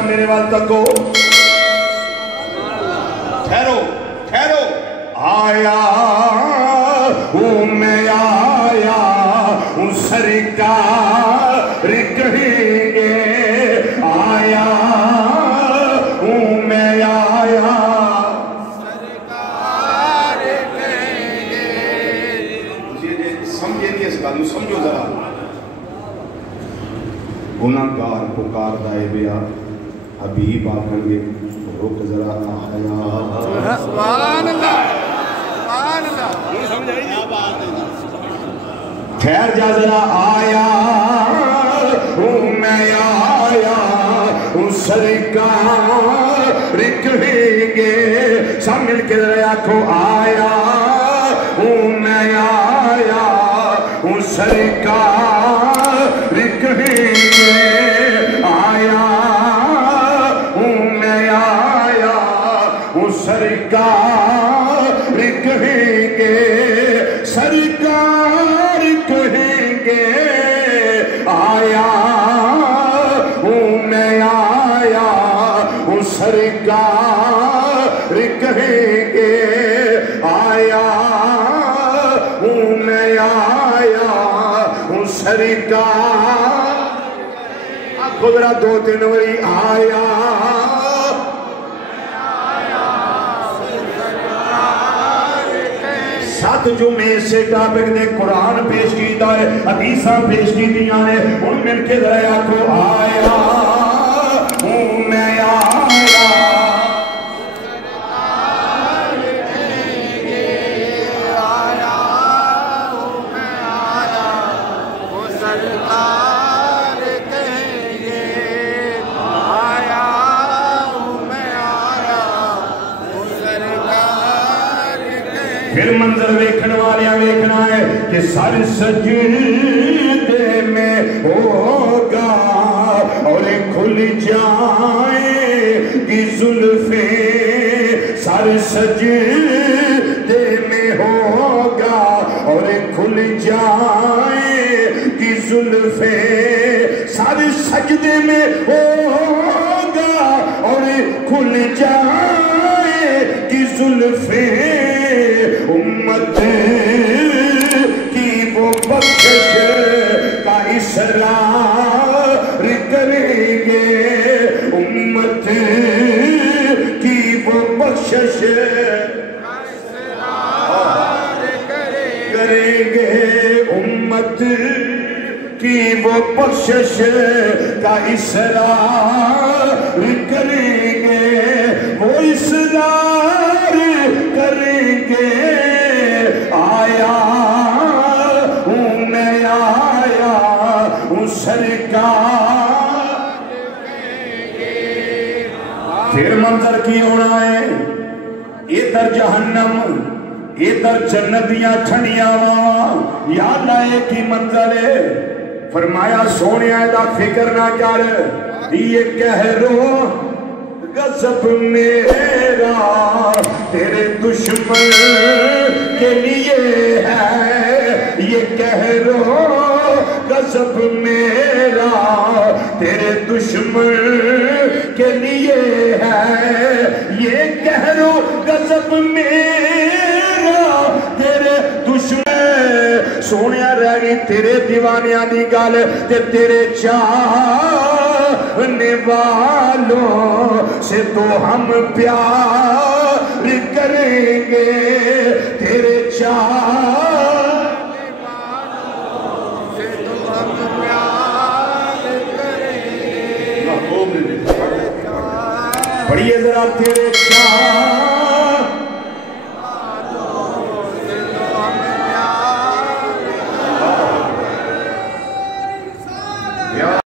ذرا میرے وال تکو ٹھہرو ٹھہرو آیا ہوں میں آیا ہوں سرکار کہیں گے آیا ہوں میں آیا سرکار کہیں گے سمجھے نہیں اس بات سمجھو ذرا گناہگار پکار دائے بیا حبیب آکھن گے رک ذرا آیا سبحان اللہ سبحان اللہ سمجھائی خیر جا ذرا آیا ہوں میں آیا ہوں سرکار کہیں گے سب مل کے ذرا آکھو آیا ہوں میں آیا ہوں سرکار کہیں گے آیا ہوں میں آیا ہوں سرکار کہیں گے سرکار کہیں گے آیا ہوں میں آیا ہوں سرکار کہیں گے آیا ہوں میں آیا ہوں سرکار خدرہ دو تین وری آیا سات جمعے سے ٹاپک دے قرآن پیش کیتا ہے حدیثاں پیش کی دیاں نے ان مل کے دریا کو آیا ہوں میں آیا پھر منظر ویکھن والیاں ویکھنا ہے کہ سر سجدے میں ہوگا اور کھل جائیں گی زلفیں سر سجدے میں ہوگا اور کھل جائیں گی زلفیں سر سجدے میں ہوگا اور کھل جائیں گی زلفیں امت کی وہ بخشش کا اصرار کریں گے امت کی وہ بخشش کا اصرار کریں گے امت کی وہ بخشش کا اصرار کریں گے وہ اصرار کریں گے آیا ہوں میں آیا ہوں سرکار پھر منظر کی ہونا ہے ادھر جہنم ادھر جنتیاں چھڑیاں یا اللہ ایک ہی منظر ہے فرمایا سونے دا فکر نہ کر یہ کہہ رو غضب میرا تیرے دشمن کے لیے ہے یہ کہہ رو غضب میرا تیرے دشمن کے لیے ہے یہ کہہ رو غضب میرا تیرے دشمن سونیا رہ گئی تیرے دیوانیاں دی گل تے تیرے چاہنے والوں سے تو ہم پیار کریں گے تیرے چاہنے والوں سے تو ہم پیار کریں گے پڑھئے ذرا تیرے چاہنے